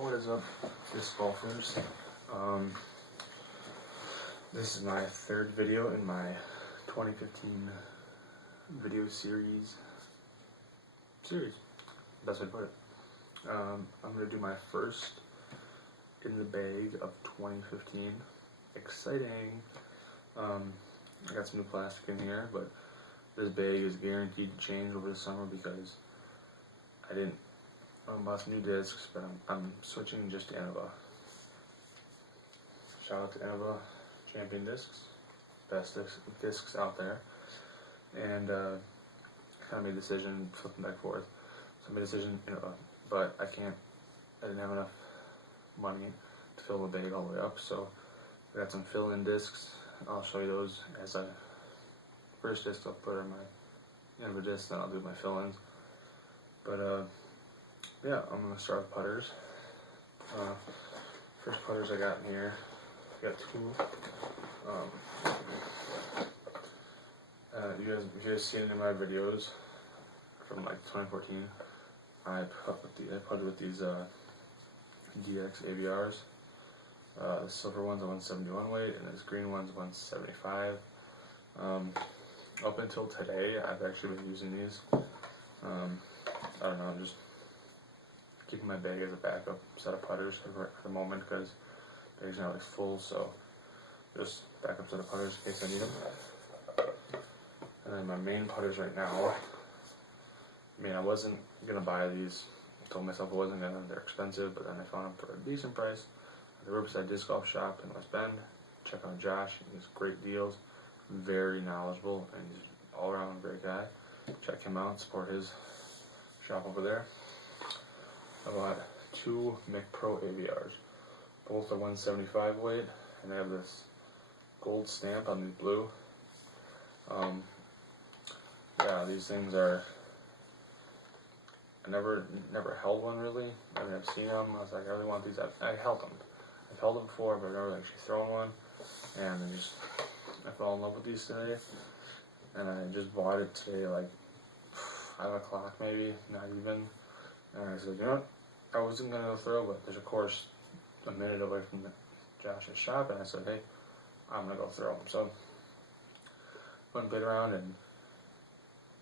What is up, disc golfers? This is my third video in my 2015 video series. Best way to put it. I'm going to do my first in the bag of 2015. Exciting. I got some new plastic in here, but this bag is guaranteed to change over the summer because I bought some new discs, but I'm switching just to Innova. Shout out to Innova Champion Discs, best discs out there. And kind of made a decision, flipping back and forth. So I made a decision, Innova, but I didn't have enough money to fill the bag all the way up. So I got some fill-in discs. I'll show you those as first disc I'll put on my Innova disc, then I'll do my fill-ins. But yeah, I'm going to start with putters. First putters I got in here, I got two. If you guys seen any of my videos from like 2014, I putted with these DX ABRs. The silver one's a 171 weight, and this green one's 175. Up until today, I've actually been using these. I don't know, I'm just keeping my bag as a backup set of putters for the moment because the bag's not really full, so just backup set of putters in case I need them. And then my main putters right now, I wasn't going to buy these. I told myself I wasn't going to, they're expensive, but then I found them for a decent price at the Riverside Disc Golf Shop in West Bend. Check out Josh, he has great deals, very knowledgeable, and he's all around great guy. Check him out, support his shop over there. I bought two McPro AVRs. Both are 175 weight, and they have this gold stamp on the blue. Yeah, these things are. I never held one really. I mean, I've seen them. I was like, I really want these. I held them. I've held them before, but I've never actually thrown one. And I fell in love with these today. And I just bought it today, like 5 o'clock maybe, not even. And I said, you know what? I wasn't gonna go throw, but there's a course a minute away from Josh's shop, and I said, hey, I'm gonna go throw them. So went and played around, and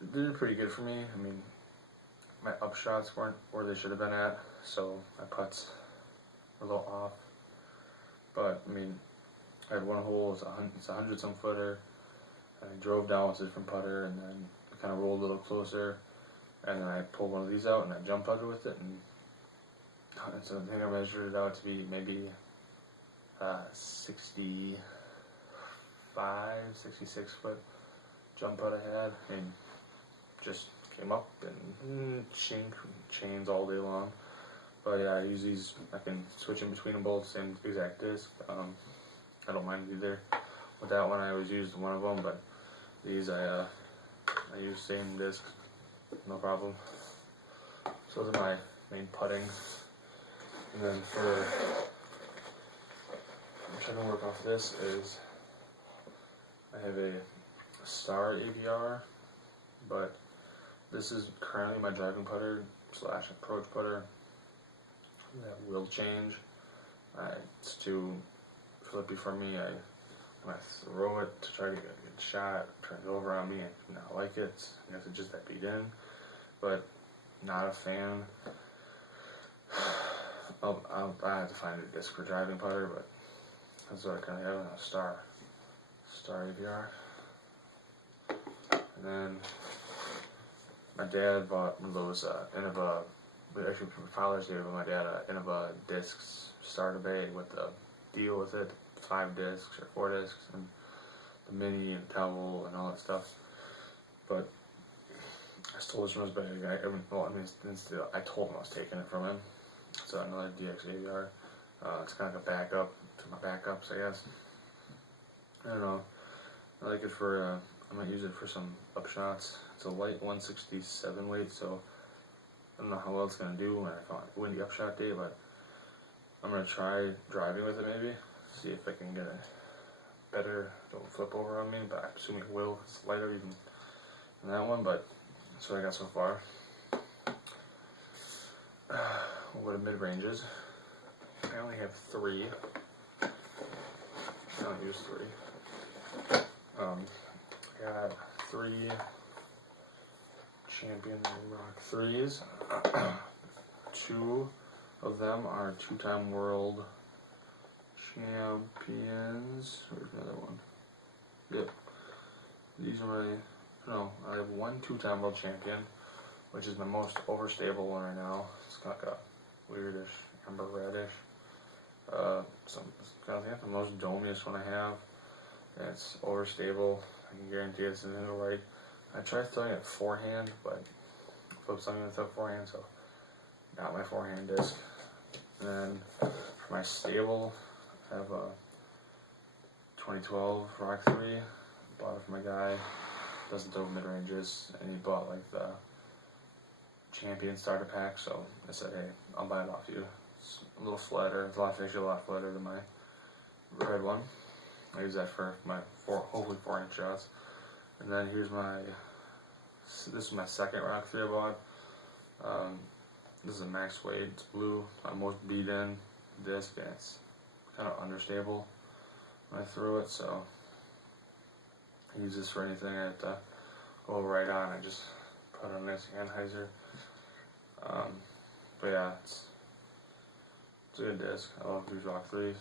it did pretty good for me. I mean, my up shots weren't where they should have been at, so my putts were a little off. But I mean, I had one hole, it's a 100-some footer, and I drove down with a different putter, and then I kind of rolled a little closer, and then I pulled one of these out, and I jump putted with it, and so I think I measured it out to be maybe 65, 66 foot jump putt I had, and just came up and chains all day long. But yeah, I use these, I can switch in between them both, same exact disc. I don't mind either. With that one I always used one of them, but these I use same disc, no problem. So those are my main putting. And then I'm trying to work off this is, I have a Star ABR, but this is currently my driving putter / approach putter. That will change. It's too flippy for me. When I throw it to try to get a good shot, turn it over on me, and not like it. I guess it's just that beat in, but not a fan. I have to find a disc for driving putter, but that's what I kind of have. A Star ABR. And then my dad bought one of those Innova. Actually, for Father's Day, my dad Innova discs starter bag with the deal with it, 5 discs or 4 discs, and the mini and towel and all that stuff. But I stole this from his bag. I told him I was taking it from him. It's another DX AVR. It's kind of like a backup to my backups, I guess. I don't know. I like it for, I might use it for some up shots. It's a light 167 weight, so I don't know how well it's going to do when I find a windy upshot day, but I'm going to try driving with it maybe. See if I can get it better. Don't flip over on me, but I assume it will. It's lighter even than that one, but that's what I got so far. What a mid-ranges. I only have 3. I only use 3. I got 3 Champion Rock 3s. 2 of them are 2-time world champions. Where's the other one? Yep. These are my, no, I have 1 2-time world champion, which is my most overstable one right now. It's got like a weirdish, amber reddish. The most domiest one I have. And it's overstable. I can guarantee it's in the right. I tried throwing it forehand, but flip something with a forehand, so not my forehand disc. And then for my stable, I have a 2012 Rock 3. Bought it from a guy, doesn't throw mid ranges, and he bought like the Champion starter pack, so I said, hey, I'll buy it off you. It's a little flatter, it's actually a lot flatter than my red one. I use that for my hopefully 4-inch shots. And then here's this is my second Rock 3 I bought. This is a Max Wade, it's blue, my most beat in disc, and it's kind of understable when I throw it, so I use this for anything. I have to go right on, I just put on this Anheuser. But yeah, it's a good disc. I love these Rock 3s.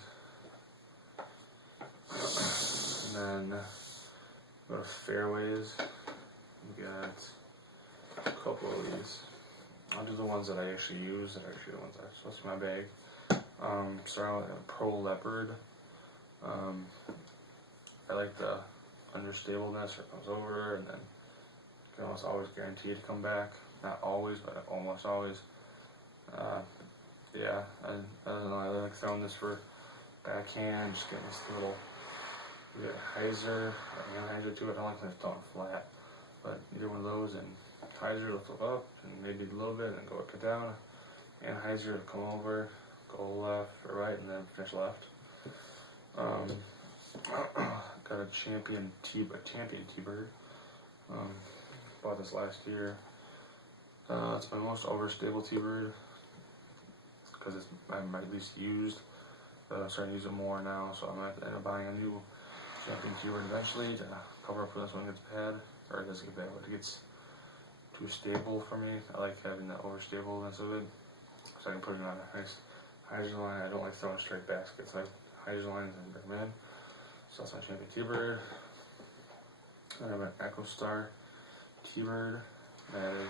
And then go to fairways. We got a couple of these. I'll do the ones that I actually use, that are actually the ones that are supposed to be in my bag. Starting with a Pro Leopard. I like the understableness, it comes over, and then you can almost always guarantee to come back. Not always, but almost always. Yeah, I don't know, I like throwing this for backhand, just getting this little, you get a hyzer, Anheuser to it. I don't like to throw it flat, but either one of those, and hyzer will flip up, and maybe a little bit, and then go up and down. Anheuser will come over, go left or right, and then finish left. Got a Champion T-Bird. Bought this last year. It's my most overstable T-Bird because it's my least used, but I'm starting to use it more now, so I'm going to end up buying a new Champion T-Bird eventually to cover up when this one gets bad, or it doesn't get bad, but it gets too stable for me. I like having the overstableness of it, so I can put it on a nice hyzer line. I don't like throwing straight baskets, I like hyzer lines and bring them in. So that's my Champion T-Bird. I have an EchoStar T-Bird that is,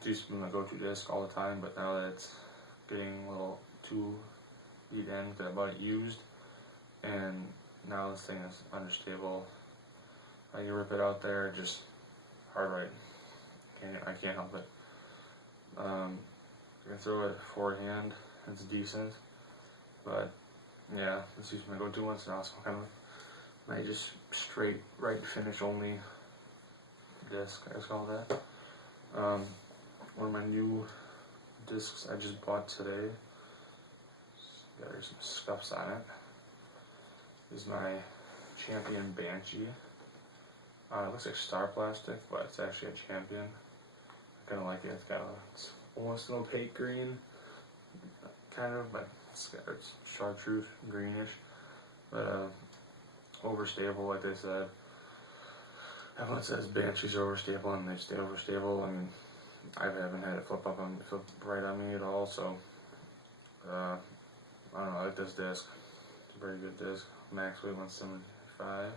it used to be my go-to disc all the time, but now that it's getting a little too beat in, because I bought it used, and now this thing is understable. You rip it out there, just hard right. I can't help it. I can throw it forehand, it's decent, but yeah, this is my go-to one, so also kind of my just straight right finish only disc, I just call that. One of my new discs I just bought today, there's some scuffs on it, is my Champion Banshee. It looks like Star Plastic, but it's actually a Champion. I kind of like it. It's almost an opaque green, kind of, but it's chartreuse greenish, but overstable, like they said. Everyone says Banshees are overstable, and they stay overstable. I mean, I haven't had it flip right on me at all, so I don't know. I like this disc. It's a very good disc. Max Wade 175.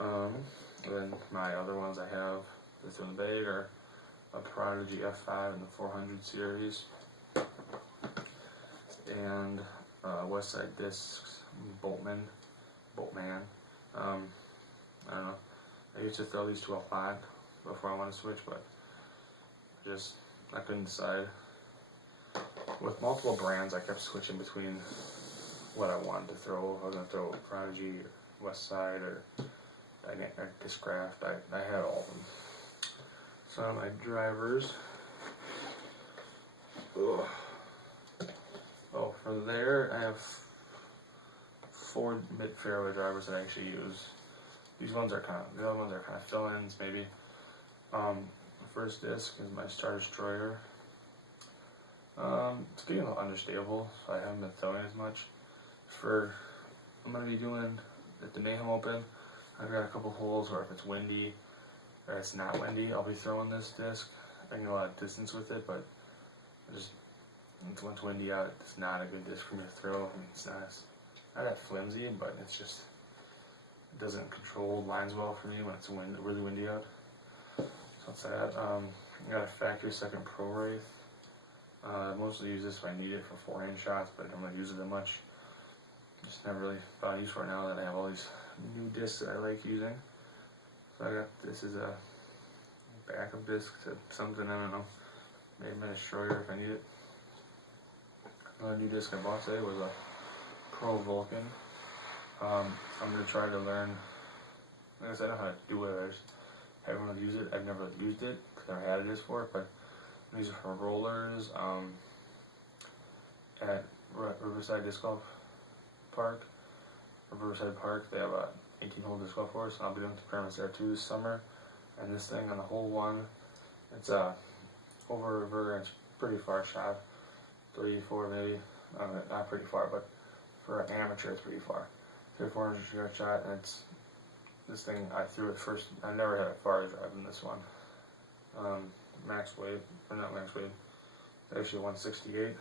And then my other ones I have that's in the bag are a Prodigy F5 in the 400 series, and Westside Discs Boltman. I don't know. I used to throw these two a lot before I wanted to switch, but I couldn't decide. With multiple brands, I kept switching between what I wanted to throw. If I was going to throw Prodigy, or Westside, or Discraft. I had all of them. So my drivers. Ugh. Oh, for there, I have 4 mid fairway drivers that I actually use. The other ones are kind of fill-ins, maybe. The first disc is my Star Destroyer. It's getting a little understable, so I haven't been throwing as much. I'm going to be doing at the Mayhem Open, I've got a couple holes where if it's windy or it's not windy, I'll be throwing this disc. I can get a lot of distance with it, but when it's windy out, it's not a good disc for me to throw. I mean, it's not that flimsy, but it doesn't control lines well for me when it's really windy out. So that's that. I got a factory second Pro Wraith. I mostly use this if I need it for forehand shots, but I don't really use it that much. Just never really found use for it now that I have all these new discs that I like using. So I got this as a backup disc to something, I don't know, maybe my destroyer if I need it. Another new disc I bought today was a Pro Vulcan. I'm going to try to learn, I guess I know how to do it, I just haven't really used it. I've never used it because I never had a disc for it, but I'm using it for rollers at Riverside Disc Golf Park. Riverside Park, they have a 18-hole disc golf course, and I'll be doing the tournaments there too this summer. And this thing on the hole 1, it's over river, and it's pretty far shot, 3, 4 maybe, not pretty far, but for an amateur it's pretty far. 300 or 400 yard shot, and it's this thing. I threw it first. I never had a farther drive than this one. Max weight, or not max weight, it's actually 168.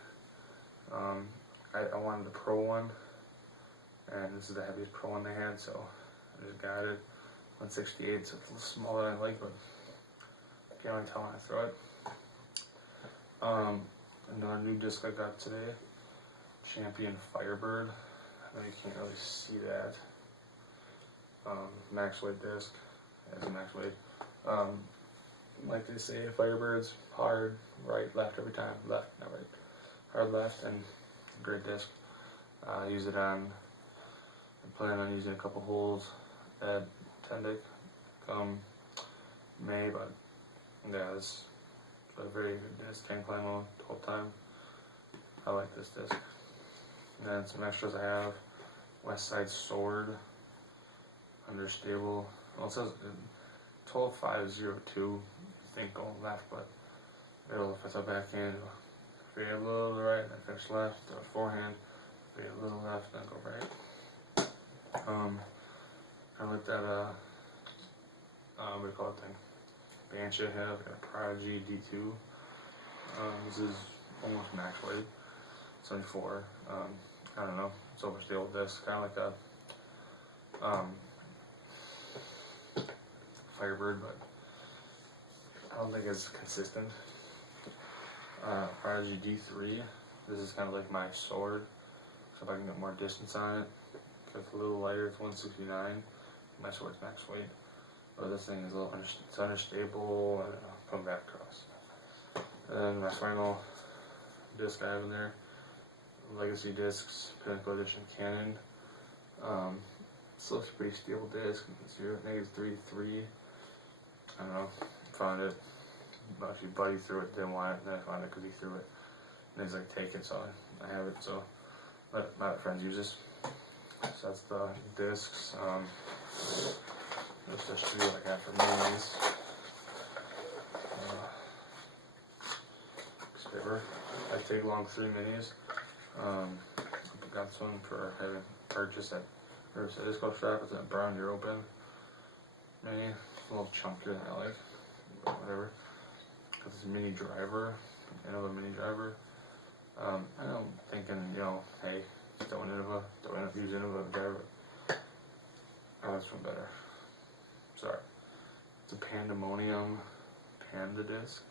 I wanted the Pro one, and this is the heaviest Pro one they had, so I just got it. 168, so it's a little smaller than I like, but I can't really tell when I throw it. Another new disc I got today, Champion Firebird. I know you can't really see that. Max weight disc, it's a max weight. Like they say, Firebird's hard, right, left every time, left, not right, hard left, and great disc. I use it on, I plan on using a couple holes at Tendick come May, but yeah, it's a very good disc, can climb on the whole time. I like this disc. And then some extras I have, West Side Sword, understable, well it says 12.502, I think going left, but if I throw backhand, fade a little to the right, then finish left, throw forehand, fade a little left, then go right. I like that, what do you call it thing? Banshee I have, got a Prodigy D2. This is almost max weight, 74. I don't know, it's overstable disc, kind of like a Firebird, but I don't think it's consistent. Prodigy D3, this is kind of like my sword, so if I can get more distance on it, it's a little lighter, it's 169, my sword's max weight, but this thing is a little it's understable, and I'll come back across. And then my final disc I have in there, Legacy Discs, Pinnacle Edition Canon. Still a pretty stable disc, it's -3.3, I don't know, found it, actually buddy threw it, didn't want it, and then I found it because he threw it, and he's like, take it, so I have it, so my friends use this. So that's the discs. This is 3 I got for minis. Paper. I take along 3 minis. I got this one for having purchased at Riverside Disc Golf Shop. It's a Brown Deer Open mini. It's a little chunkier than I like, but whatever. Got this mini driver, another mini driver. I know, thinking, you know, hey, don't end up using a driver. I like this one better. Sorry. It's a Pandemonium Panda disc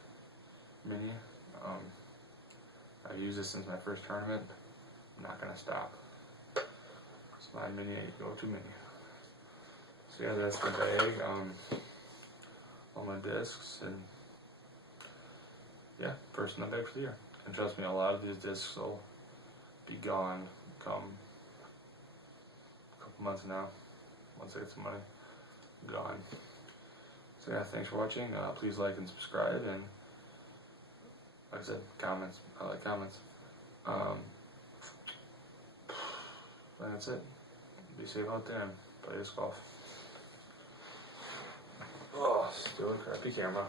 mini. I've used this since my first tournament. I'm not gonna stop. It's my mini go-to mini. So yeah, that's the bag. All my discs, and yeah, first in the bag for the year. And trust me, a lot of these discs will be gone come a couple months now. Once I get some money, gone. So yeah, thanks for watching. Please like and subscribe, and like I said, comments. I like comments. That's it. Be safe out there and play disc golf. Oh, still a crappy camera.